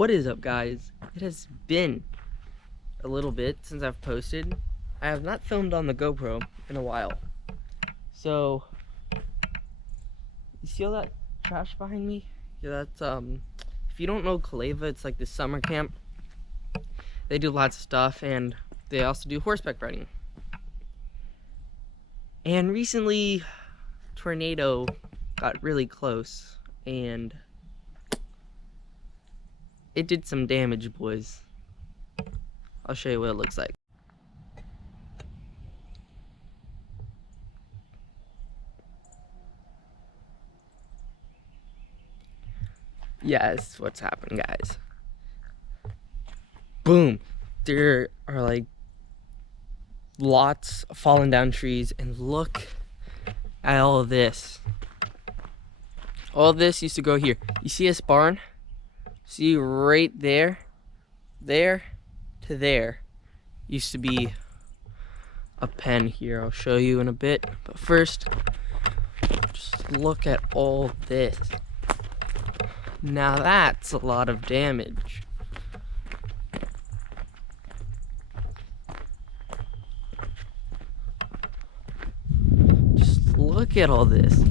What is up, guys? It has been a little bit since I've posted. I have not filmed on the GoPro in a while. So, you see all that trash behind me? Yeah, that's, if you don't know Calleva, it's like this summer camp. They do lots of stuff, and they also do horseback riding. And recently, tornado got really close, and it did some damage, boys. I'll show you what it looks like. Yes, what's happened, guys. Boom. There are like lots of fallen down trees, and look at all of this. All this used to go here. You see this barn? See right there? There to there used to be a pen here. I'll show you in a bit. But first, just look at all this. Now that's a lot of damage. Just look at all this.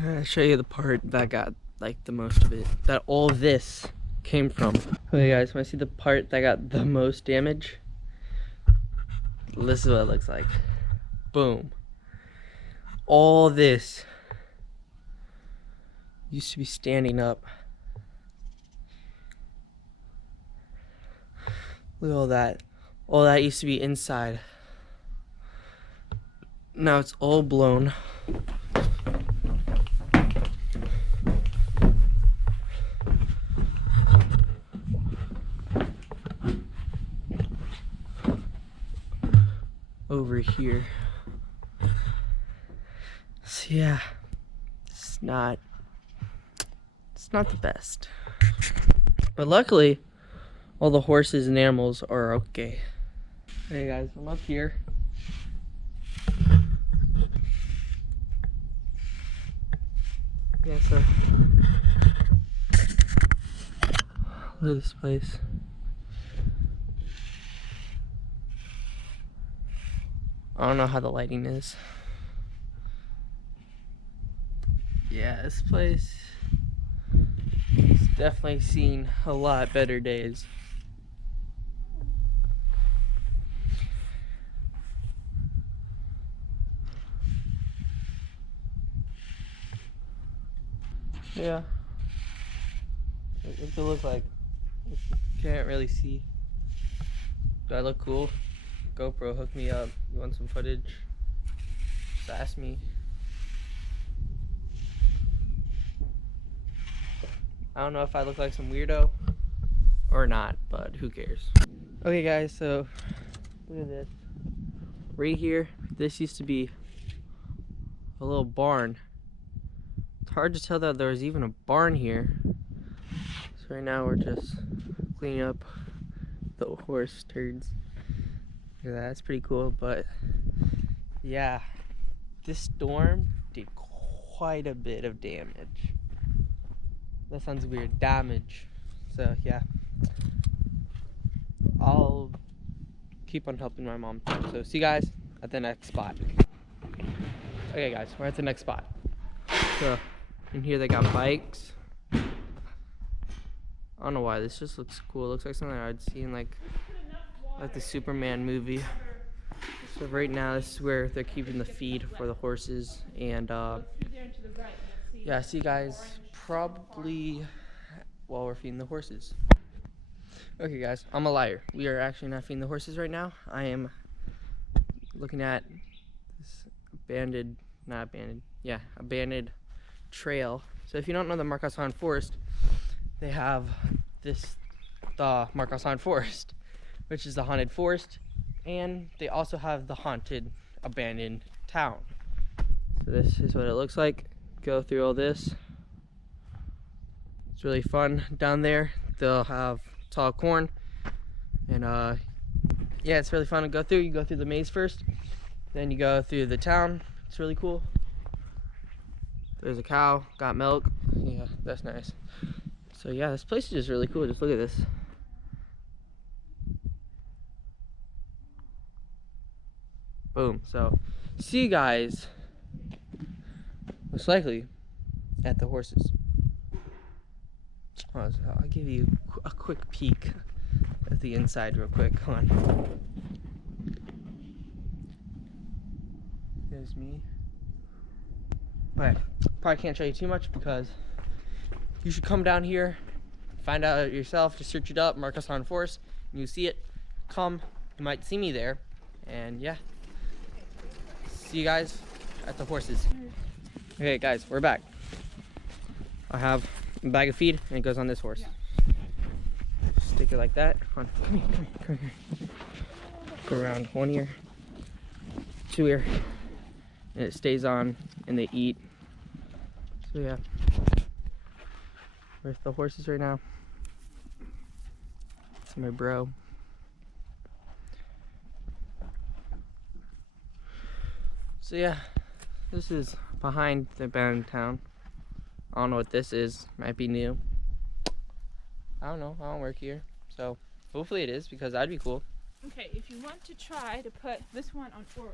I'll show you the part that got like the most of it, that all this came from. Okay guys, want to see the part that got the most damage? This is what it looks like. Boom. All this used to be standing up. Look at all that. All that used to be inside. Now it's all blown. Over here. So yeah, it's not the best. But luckily, all the horses and animals are okay. Hey guys, I'm up here. Yeah, so look at this place. I don't know how the lighting is. Yeah, this place has definitely seen a lot better days. Yeah. What's it look like? Can't really see. Do I look cool? GoPro, hook me up. You want some footage? Just ask me. I don't know if I look like some weirdo or not, but who cares? Okay guys, so look at this. Right here, this used to be a little barn. It's hard to tell that there was even a barn here. So right now we're just cleaning up the horse turds. Look at that, that's pretty cool, but yeah, this storm did quite a bit of damage. That sounds weird, damage. So yeah, I'll keep on helping my mom. So see you guys at the next spot. Okay guys, we're at the next spot. So in here they got bikes. I don't know why, this just looks cool. It looks like something I'd see in like the Superman movie. So right now this is where they're keeping the feed for the horses, and yeah, see you guys probably while we're feeding the horses. Okay guys, I'm a liar. We are actually not feeding the horses right now. I am looking at this abandoned trail. So if you don't know the Marcassan Forest, they have the Marcassan Forest, which is the haunted forest, and they also have the haunted abandoned town. So this is what it looks like. Go through all this. It's really fun down there. They'll have tall corn, and yeah, it's really fun to go through. You go through the maze first, then you go through the town. It's really cool. There's a cow, got milk. Yeah, that's nice. So yeah, this place is just really cool. Just look at this. Boom. So see you guys most likely at the horses. I'll give you a quick peek at the inside real quick. Hold on. There's me. But probably can't show you too much because you should come down here, find out yourself, just search it up, Marcus on Force, and you see it. Come, you might see me there, and yeah. See you guys at the horses. Okay guys, we're back. I have a bag of feed and it goes on this horse. Stick it like that. Come here. Go around one ear, two ear, and it stays on and they eat. So yeah, we're with the horses right now. It's my bro. So yeah, this is behind the abandoned town. I don't know what this is. Might be new. I don't know. I don't work here. So hopefully it is because that'd be cool. Okay, if you want to try to put this one on Oreo.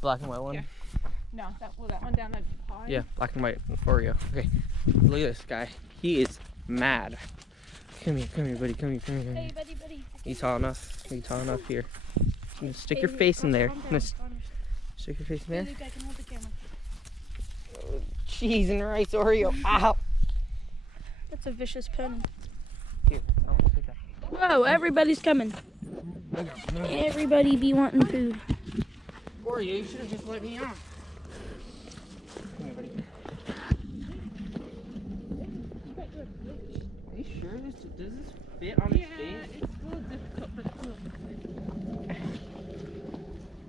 Black and white one? Here. No, that one down that pie. Yeah, black and white Oreo. Okay, look at this guy. He is mad. Come here, buddy. Come here. Hey, buddy. He's tall enough. He's tall enough here. Stick your face in there. Stick your face in there. Hey, I can hold the camera. Cheese and rice Oreo. Ow! That's a vicious pen. Here, I want to take that. Whoa, everybody's coming. Everybody be wanting food. Oreo, you should have just let me on. Come here, buddy. Are you sure does this fit on his face? Yeah, it's a little difficult, but it's cool.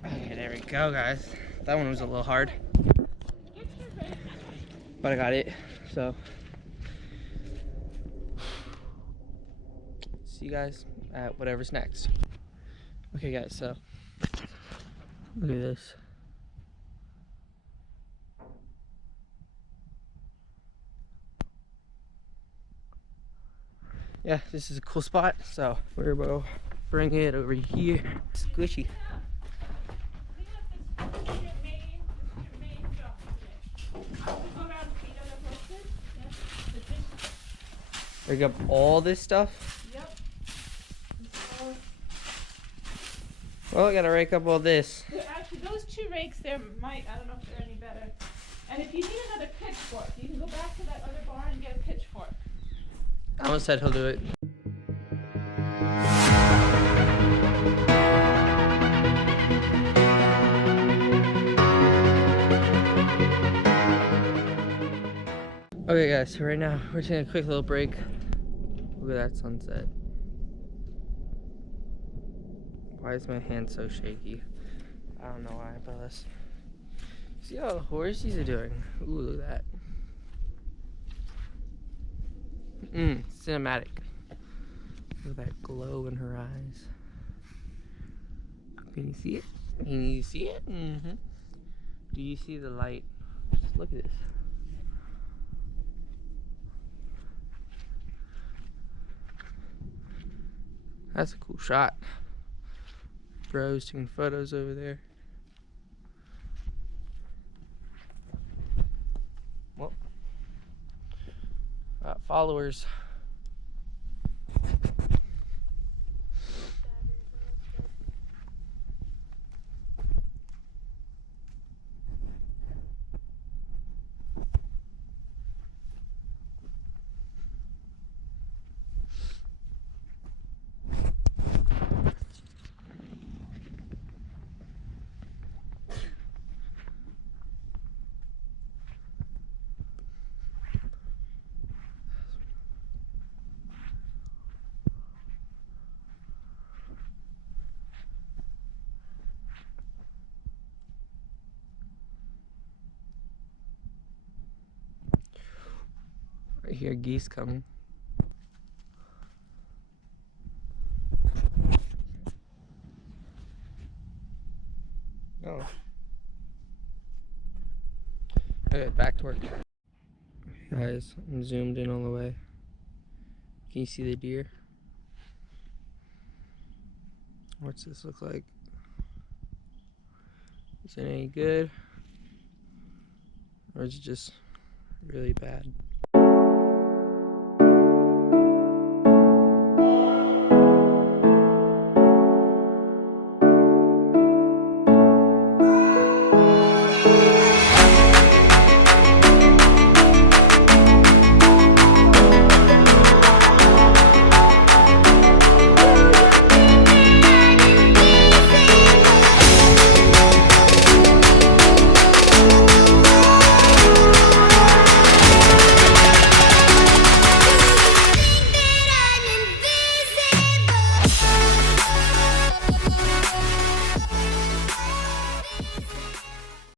Okay, there we go, guys. That one was a little hard, but I got it. So, see you guys at whatever's next. Okay, guys. So, look at this. Yeah, this is a cool spot. So, we're gonna bring it over here. Squishy. Rig up all this stuff? Yep. Well, I gotta rake up all this. Actually, those two rakes there I don't know if they're any better. And if you need another pitchfork, you can go back to that other barn and get a pitchfork. Alan said he'll do it. Okay guys, so right now we're taking a quick little break. Look at that sunset. Why is my hand so shaky? I don't know why, but let's see how the horses are doing. Ooh, look at that. Cinematic. Look at that glow in her eyes. Can you see it? Can you see it? Mm-hmm. Do you see the light? Just look at this. That's a cool shot. Bro's taking photos over there. Well, got followers. I hear geese coming. Oh. Okay, back to work. Guys, I'm zoomed in all the way. Can you see the deer? What's this look like? Is it any good? Or is it just really bad?